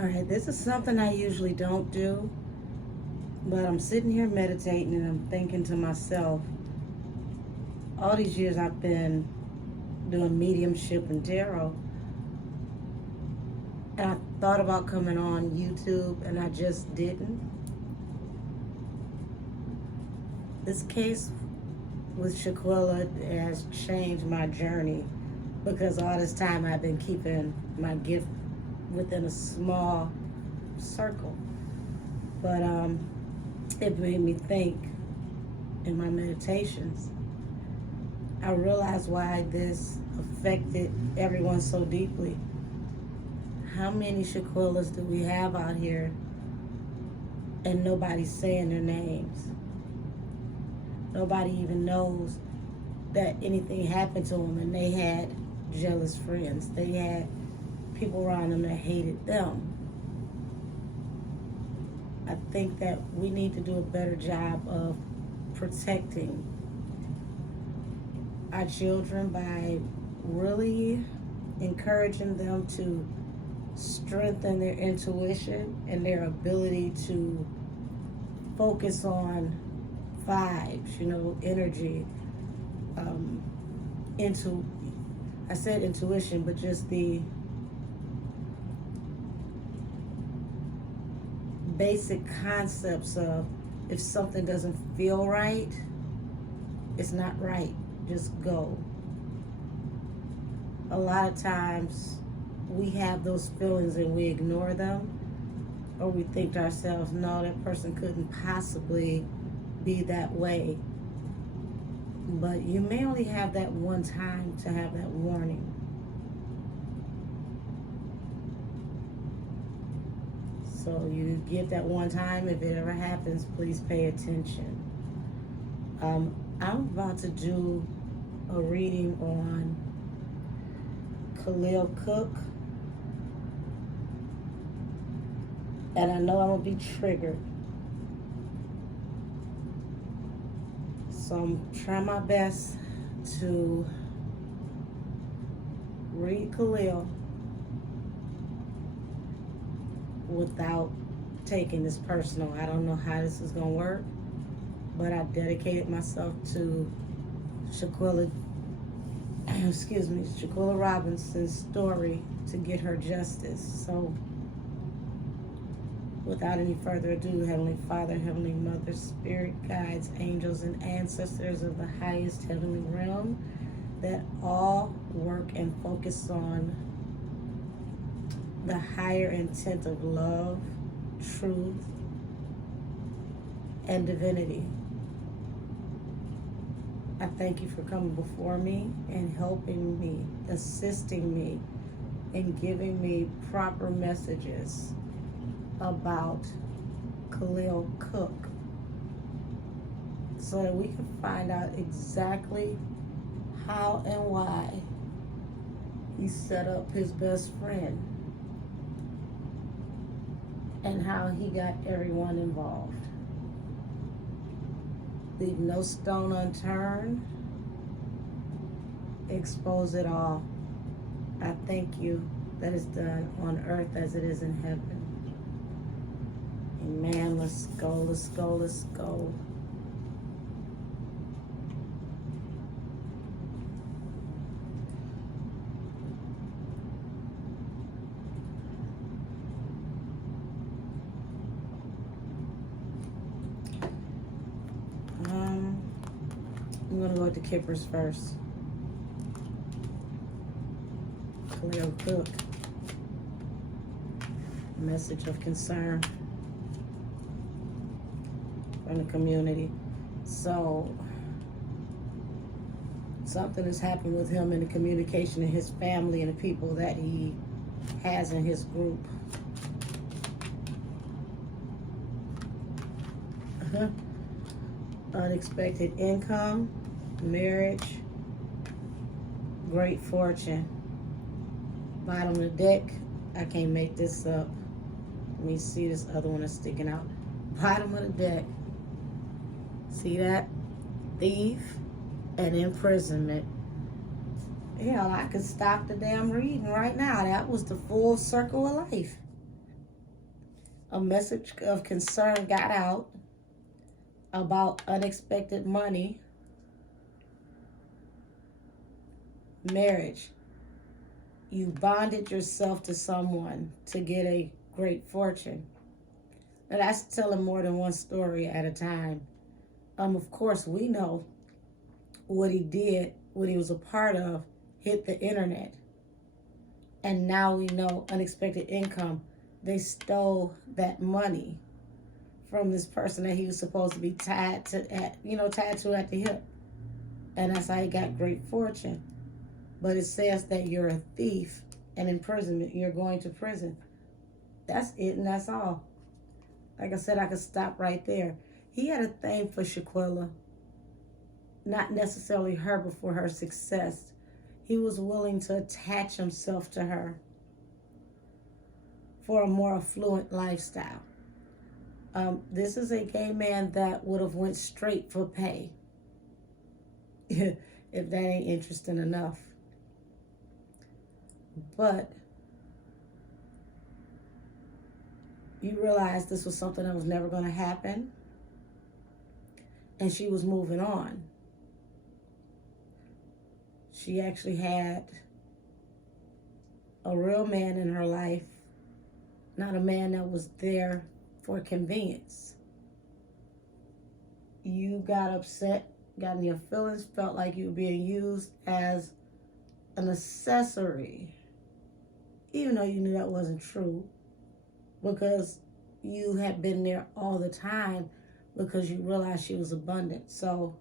Alright, this is something I usually don't do, but I'm sitting here meditating and I'm thinking to myself, all these years I've been doing mediumship and tarot, and I thought about coming on YouTube and I just didn't. This case with Shanquella has changed my journey because all this time I've been keeping my gift within a small circle. But it made me think in my meditations. I realized why this affected everyone so deeply. How many Shanquellas do we have out here and nobody's saying their names? Nobody even knows that anything happened to them, and they had jealous friends. They had people around them that hated them. I think that we need to do a better job of protecting our children by really encouraging them to strengthen their intuition and their ability to focus on vibes, energy, I said intuition, but just the basic concepts of if something doesn't feel right, it's not right. Just go. A lot of times we have those feelings and we ignore them, or we think to ourselves, no, that person couldn't possibly be that way. But you may only have that one time to have that warning. So you get that one time. If it ever happens, please pay attention. I'm about to do a reading on Khalil Cook. And I know I'm going to be triggered. So I'm trying my best to read Khalil without taking this personal. I don't know how this is going to work, but I dedicated myself to Shanquella Robinson's story to get her justice. So without any further ado, Heavenly Father, Heavenly Mother, Spirit, guides, angels, and ancestors of the highest heavenly realm that all work and focus on the higher intent of love, truth, and divinity. I thank you for coming before me and helping me, assisting me, and giving me proper messages about Khalil Cook so that we can find out exactly how and why he set up his best friend and how he got everyone involved. Leave no stone unturned. Expose it all. I thank you that it's done on earth as it is in heaven. Amen. Let's go, let's go, let's go. I'm going to go with the Kippers first. Khalil Cook. Message of concern from the community. So something has happened with him in the communication of his family and the people that he has in his group. Unexpected income, marriage, great fortune. Bottom of the deck, I can't make this up. Let me see, this other one is sticking out. Bottom of the deck. See that? Thief and imprisonment. Hell, I could stop the damn reading right now. That was the full circle of life. A message of concern got out about unexpected money. Marriage. You bonded yourself to someone to get a great fortune. Now that's telling more than one story at a time. Of course, we know what he did, what he was a part of, hit the internet. And now we know unexpected income. They stole that money from this person that he was supposed to be tied to at the hip. And that's how he got great fortune. But it says that you're a thief and imprisonment. You're going to prison. That's it and that's all. Like I said, I could stop right there. He had a thing for Shanquella. Not necessarily her, but for her success. He was willing to attach himself to her for a more affluent lifestyle. This is a gay man that would have went straight for pay. If that ain't interesting enough. But you realize this was something that was never going to happen. And she was moving on. She actually had a real man in her life, not a man that was there for convenience. You got upset, got in your feelings, felt like you were being used as an accessory, even though you knew that wasn't true, because you had been there all the time because you realized she was abundant. So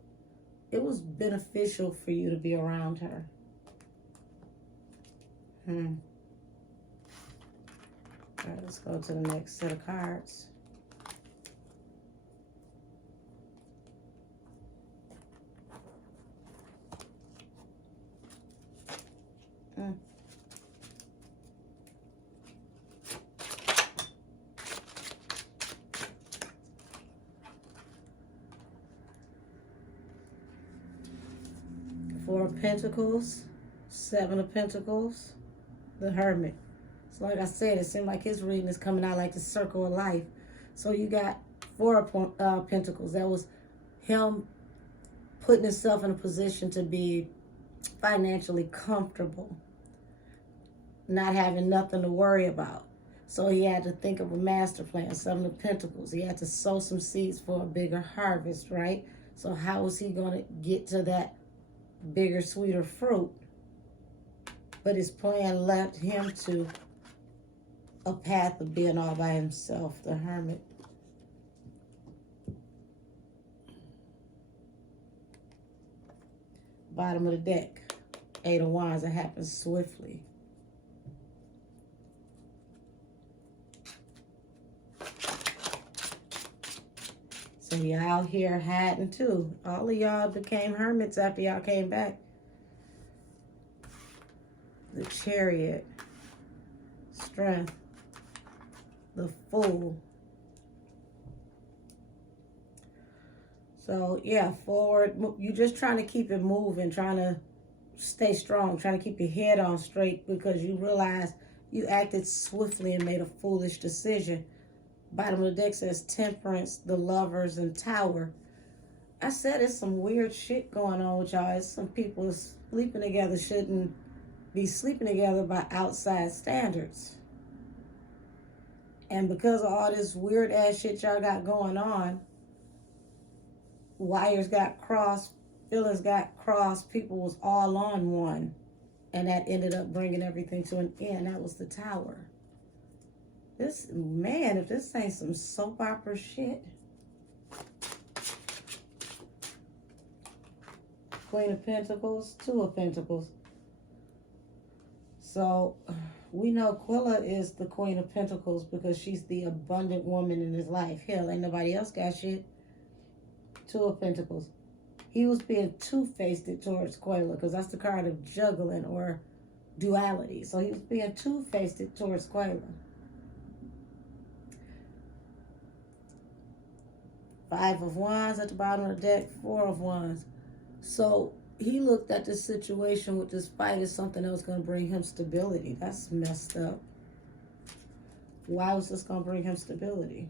it was beneficial for you to be around her. All right, let's go to the next set of cards. Four of Pentacles, Seven of Pentacles, the Hermit. So like I said, it seemed like his reading is coming out like the circle of life. So you got Four of Pentacles. That was him putting himself in a position to be financially comfortable, not having nothing to worry about. So he had to think of a master plan. Seven of Pentacles. He had to sow some seeds for a bigger harvest, right? So how was he going to get to that bigger, sweeter fruit? But his plan led him to a path of being all by himself, the Hermit. Bottom of the deck, Eight of Wands. That happens swiftly. So you're out here hiding too. All of y'all became hermits after y'all came back. The Chariot. Strength. The Fool. So yeah, forward. You're just trying to keep it moving, trying to stay strong, trying to keep your head on straight because you realize you acted swiftly and made a foolish decision. Bottom of the deck says Temperance, the Lovers, and Tower. I said it's some weird shit going on with y'all. It's some people sleeping together shouldn't be sleeping together by outside standards. And because of all this weird ass shit y'all got going on, wires got crossed, feelings got crossed, people was all on one. And that ended up bringing everything to an end. That was the Tower. This, man, if this ain't some soap opera shit. Queen of Pentacles, Two of Pentacles. So we know Aquila is the Queen of Pentacles because she's the abundant woman in his life. Hell, ain't nobody else got shit. Two of Pentacles. He was being two-faced towards Aquila because that's the card of juggling or duality. So he was being two-faced towards Aquila. Five of Wands at the bottom of the deck, Four of Wands. So he looked at this situation with this fight as something that was going to bring him stability. That's messed up. Why was this going to bring him stability?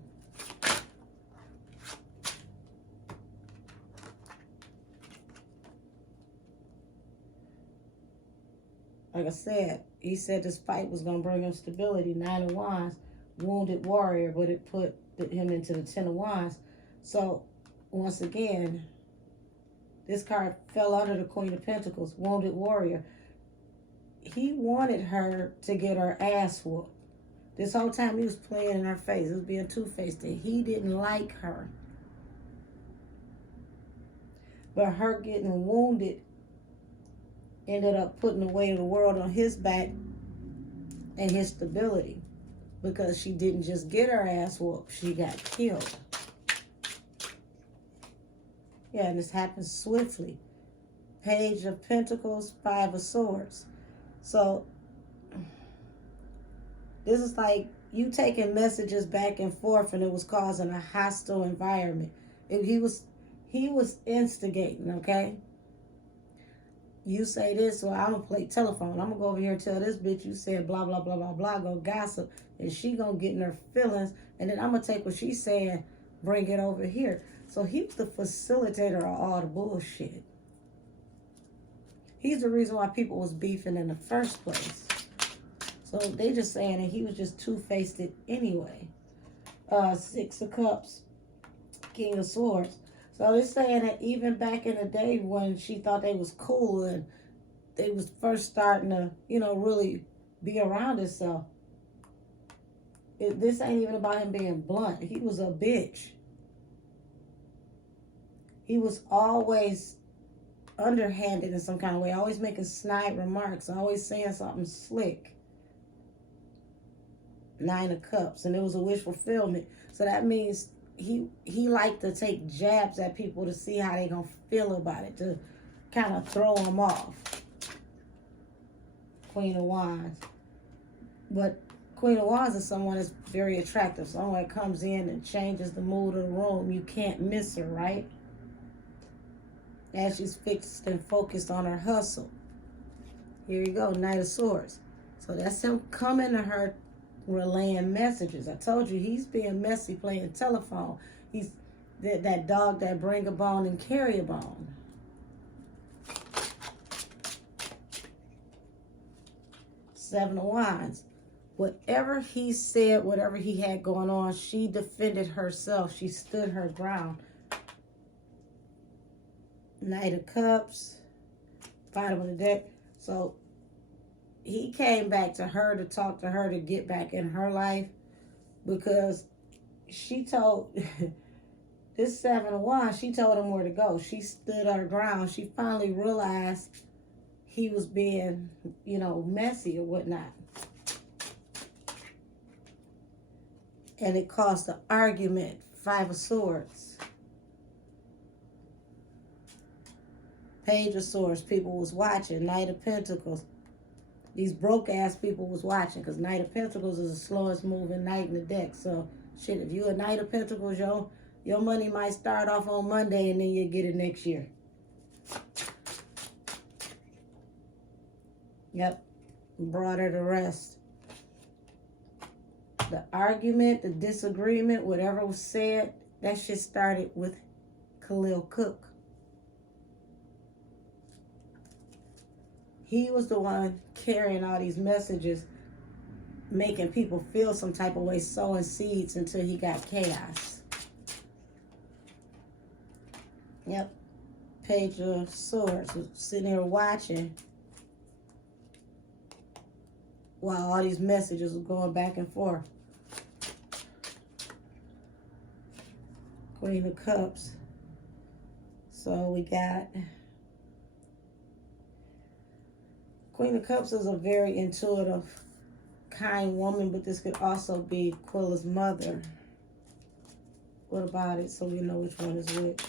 Like I said, he said this fight was going to bring him stability. 9 of Wands, wounded warrior, but it put him into the 10 of Wands. So, once again, this card fell under the Queen of Pentacles, wounded warrior. He wanted her to get her ass whooped. This whole time he was playing in her face. He was being two-faced. He didn't like her. But her getting wounded ended up putting the weight of the world on his back and his stability, because she didn't just get her ass whooped, she got killed. Yeah, and this happens swiftly. Page of Pentacles, 5 of Swords. So this is like you taking messages back and forth, and it was causing a hostile environment. He was instigating, okay? You say this, so I'm going to play telephone. I'm going to go over here and tell this bitch you said blah, blah, blah, blah, blah, go gossip. And she going to get in her feelings. And then I'm going to take what she's saying, bring it over here. So he was the facilitator of all the bullshit. He's the reason why people was beefing in the first place. So they just saying that he was just two-faced it anyway. 6 of Cups, King of Swords. So they're saying that even back in the day when she thought they was cool and they was first starting to, really be around herself, this ain't even about him being blunt. He was a bitch. He was always underhanded in some kind of way, always making snide remarks, always saying something slick. 9 of Cups, and it was a wish fulfillment. So that means he liked to take jabs at people to see how they gonna feel about it, to kind of throw them off. Queen of Wands. But Queen of Wands is someone that's very attractive. Someone that comes in and changes the mood of the room. You can't miss her, right? As she's fixed and focused on her hustle. Here you go, Knight of Swords. So that's him coming to her, relaying messages. I told you he's being messy playing telephone. He's that dog that bring a bone and carry a bone. Seven of Wands. Whatever he said, whatever he had going on, she defended herself. She stood her ground. Knight of Cups. Bottom of the deck. So he came back to her to talk to her to get back in her life, because she told this 7 of Wands, she told him where to go. She stood her ground. She finally realized he was being, messy or whatnot. And it caused an argument. 5 of Swords. Page of Swords. People was watching. Knight of Pentacles. These broke-ass people was watching, because Knight of Pentacles is the slowest moving knight in the deck. So, shit, if you a Knight of Pentacles, your money might start off on Monday and then you get it next year. Yep. Brought her to rest. The argument, the disagreement, whatever was said, that shit started with Khalil Cook. He was the one carrying all these messages, making people feel some type of way, sowing seeds until he got chaos. Yep. Page of Swords. Sitting here watching while all these messages were going back and forth. Queen of Cups. So we got... Queen of Cups is a very intuitive, kind woman, but this could also be Quilla's mother. What about it, so we know which one is which?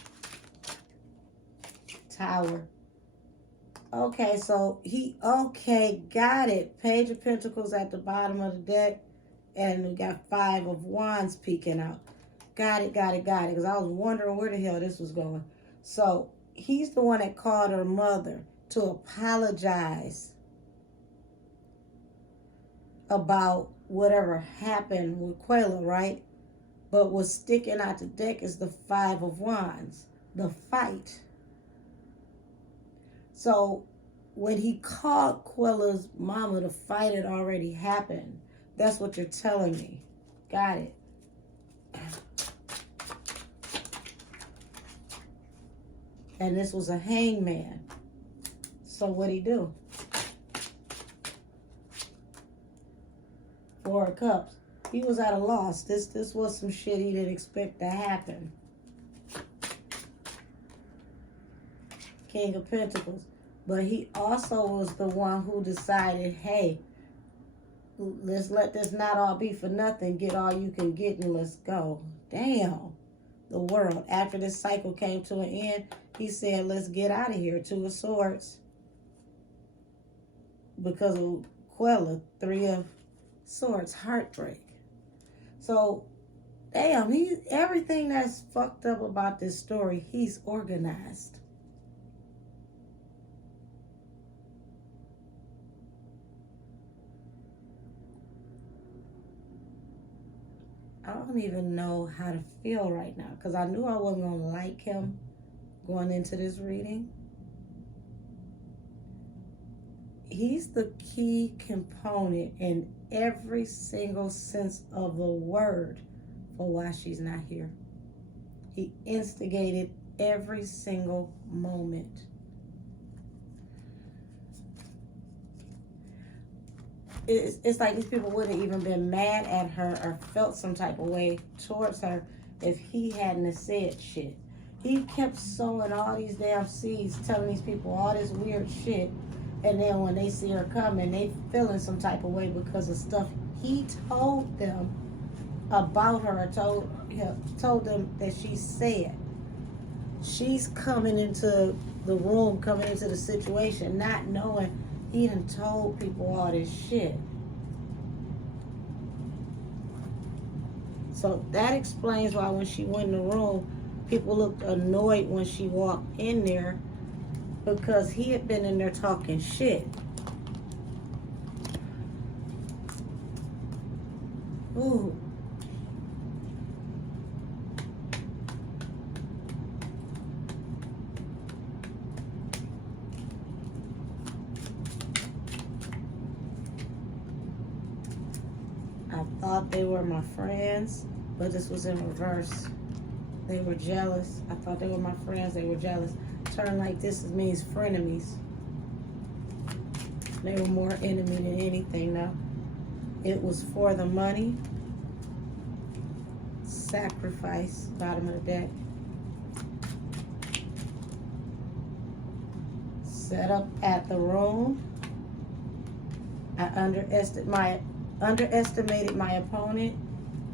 Tower. Okay, so got it. Page of Pentacles at the bottom of the deck, and we got 5 of Wands peeking out. Got it, because I was wondering where the hell this was going. So he's the one that called her mother to apologize about whatever happened with Quayla, right? But what's sticking out the deck is the Five of Wands, the fight. So when he called Quayla's mama, the fight had already happened. That's what you're telling me. Got it. And this was a hangman. So what'd he do? Four of Cups. He was at a loss. This was some shit he didn't expect to happen. King of Pentacles. But he also was the one who decided, hey, let's let this not all be for nothing. Get all you can get and let's go. Damn. The world. After this cycle came to an end, he said, let's get out of here. Two of Swords. Because of Quayla, Three of Swords, heartbreak. So, damn, everything that's fucked up about this story, he's organized. I don't even know how to feel right now because I knew I wasn't going to like him going into this reading. He's the key component in every single sense of the word for why she's not here. He instigated every single moment. It's like these people wouldn't even been mad at her or felt some type of way towards her if he hadn't have said shit. He kept sowing all these damn seeds, telling these people all this weird shit. And then when they see her coming, they feeling some type of way because of stuff he told them about her, told them that she said. She's coming into the room, coming into the situation, not knowing he done told people all this shit. So that explains why when she went in the room, people looked annoyed when she walked in there, because he had been in there talking shit. Ooh. I thought they were my friends, but this was in reverse. They were jealous. I thought they were my friends. They were jealous. Turn like this means frenemies. They were more enemy than anything now. It was for the money. Sacrifice, bottom of the deck. Set up at the room. I underestimated my opponent.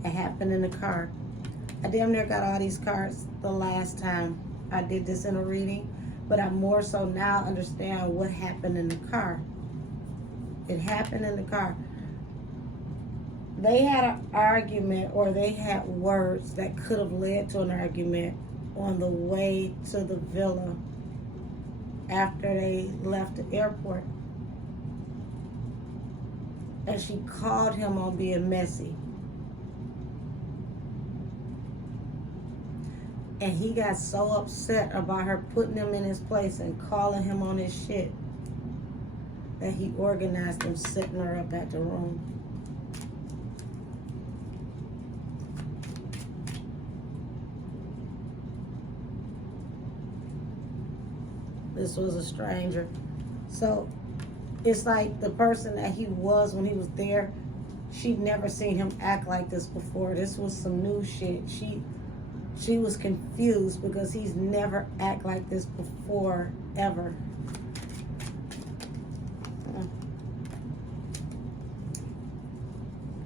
It happened in the car. I damn near got all these cards the last time I did this in a reading, but I more so now understand what happened in the car. It happened in the car. They had an argument, or they had words that could have led to an argument on the way to the villa after they left the airport. And she called him on being messy. And he got so upset about her putting him in his place and calling him on his shit that he organized him setting her up at the room. This was a stranger. So it's like the person that he was when he was there, she'd never seen him act like this before. This was some new shit. She was confused because he's never act like this before, ever.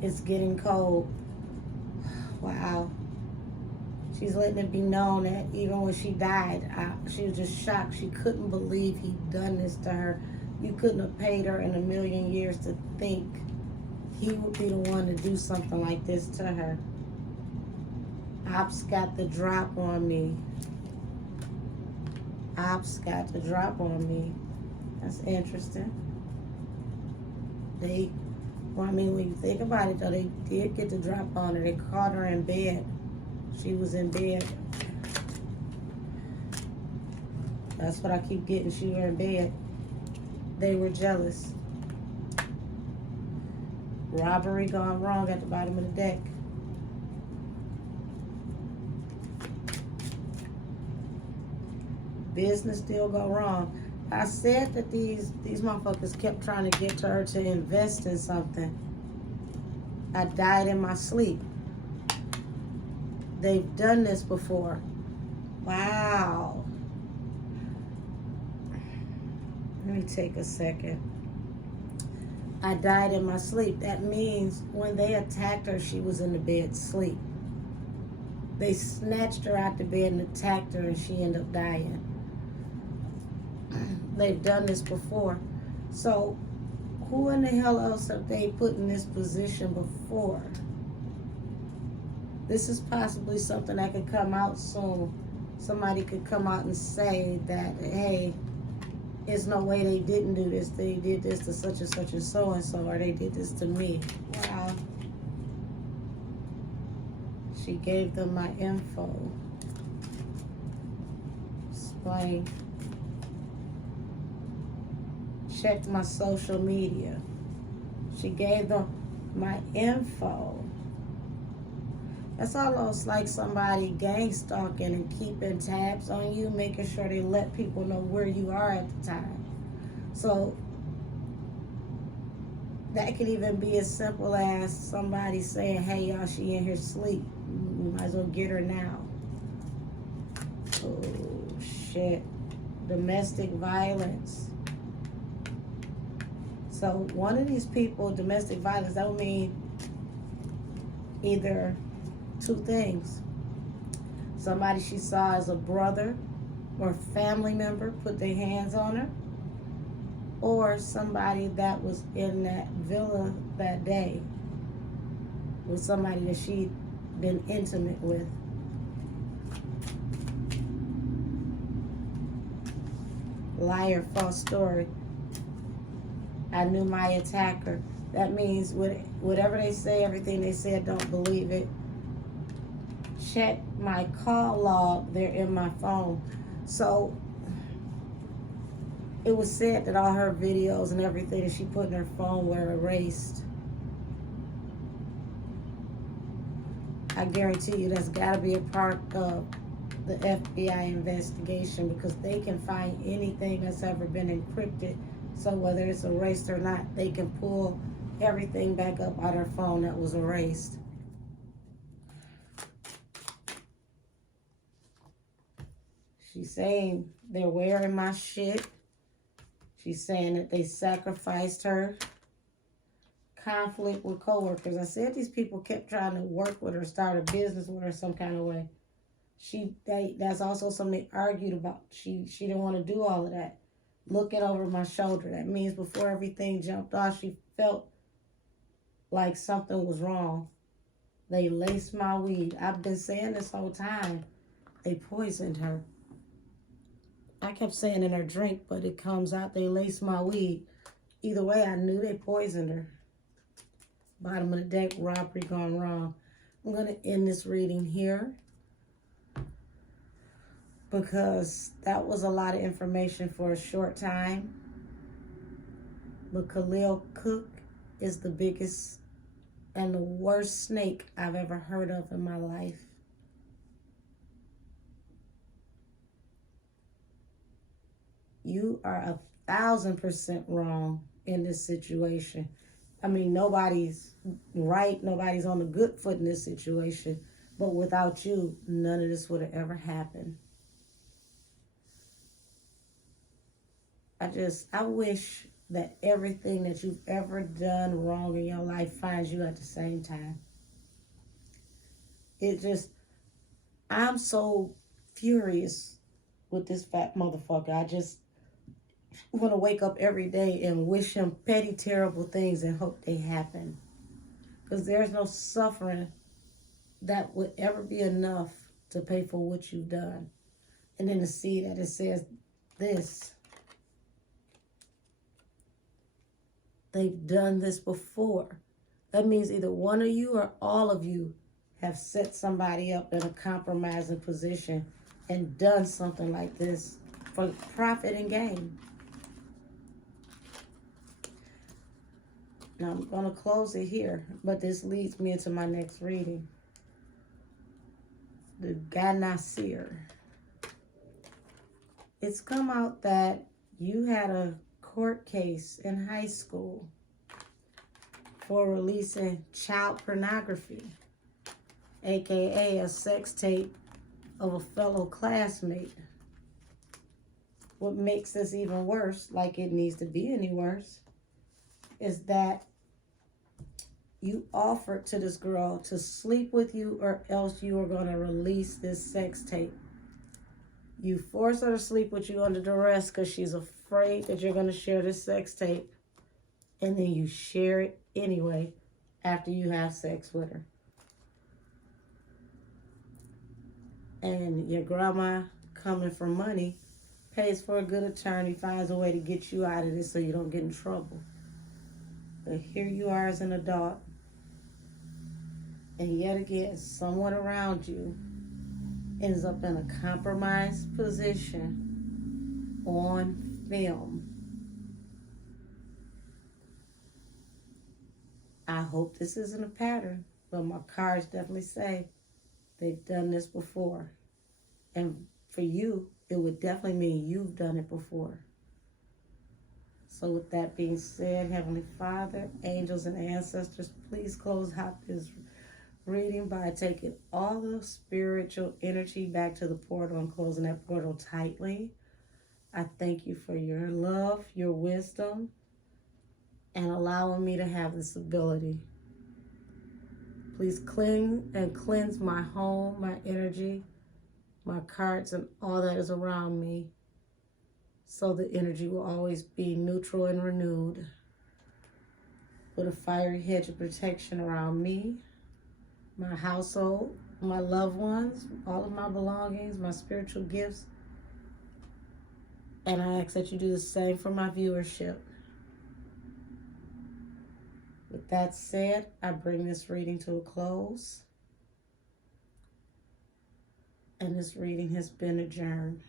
It's getting cold. Wow. She's letting it be known that even when she died, she was just shocked. She couldn't believe he'd done this to her. You couldn't have paid her in a million years to think he would be the one to do something like this to her. Ops got the drop on me. Ops got the drop on me. That's interesting. Well, I mean, when you think about it, though, they did get the drop on her. They caught her in bed. She was in bed. That's what I keep getting. She was in bed. They were jealous. Robbery gone wrong at the bottom of the deck. Business still go wrong. I said that these motherfuckers kept trying to get her to invest in something. I died in my sleep. They've done this before. Wow. Let me take a second. I died in my sleep. That means when they attacked her, she was in the bed sleep. They snatched her out the bed and attacked her, and she ended up dying. They've done this before. So who in the hell else have they put in this position before? This is possibly something that could come out soon. Somebody could come out and say that, hey, there's no way they didn't do this. They did this to such and such and so, or they did this to me. Wow. She gave them my info. Explain. Checked my social media. She gave them my info. That's almost like somebody gang stalking and keeping tabs on you, making sure they let people know where you are at the time. So that could even be as simple as somebody saying, hey, y'all, she in here sleep. We might as well get her now. Oh, shit. Domestic violence. So one of these people, domestic violence, that would mean either two things. Somebody she saw as a brother or family member put their hands on her, or somebody that was in that villa that day with somebody that she'd been intimate with. Liar, false story. I knew my attacker. That means whatever they say, everything they said, don't believe it. Check my call log. They're in my phone. So it was said that all her videos and everything that she put in her phone were erased. I guarantee you that's got to be a part of the FBI investigation, because they can find anything that's ever been encrypted. So whether it's erased or not, they can pull everything back up on her phone that was erased. She's saying they're wearing my shit. She's saying that they sacrificed her. Conflict with coworkers. I said these people kept trying to work with her, start a business with her some kind of way. That's also something they argued about. She didn't want to do all of that. Looking over my shoulder. That means before everything jumped off, she felt like something was wrong. They laced my weed. I've been saying this whole time. They poisoned her. I kept saying in her drink, but it comes out they laced my weed. Either way, I knew they poisoned her. Bottom of the deck, robbery gone wrong. I'm going to end this reading here, because that was a lot of information for a short time. But Khalil Cook is the biggest and the worst snake I've ever heard of in my life. You are 1,000% wrong in this situation. I mean, nobody's right. Nobody's on the good foot in this situation. But without you, none of this would have ever happened. I wish that everything that you've ever done wrong in your life finds you at the same time. I'm so furious with this fat motherfucker. I just want to wake up every day and wish him petty, terrible things and hope they happen. Because there's no suffering that would ever be enough to pay for what you've done. And then to see that it says this. They've done this before. That means either one of you or all of you have set somebody up in a compromising position and done something like this for profit and gain. Now I'm going to close it here, but this leads me into my next reading. The Ganasir. It's come out that you had a court case in high school for releasing child pornography, aka a sex tape of a fellow classmate. What makes this even worse, like it needs to be any worse, is that you offered to this girl to sleep with you or else you were going to release this sex tape. You force her to sleep with you under duress because she's afraid that you're going to share this sex tape. And then you share it anyway after you have sex with her. And your grandma, coming for money, pays for a good attorney, finds a way to get you out of this so you don't get in trouble. But here you are as an adult. And yet again, someone around you ends up in a compromised position on film. I hope this isn't a pattern, but my cards definitely say they've done this before. And for you, it would definitely mean you've done it before. So with that being said, Heavenly Father, angels and ancestors, please close out this reading by taking all the spiritual energy back to the portal and closing that portal tightly. I thank you for your love, your wisdom, and allowing me to have this ability. Please cleanse my home, my energy, my cards, and all that is around me, so the energy will always be neutral and renewed. Put a fiery hedge of protection around me, my household, my loved ones, all of my belongings, my spiritual gifts. And I ask that you do the same for my viewership. With that said, I bring this reading to a close. And this reading has been adjourned.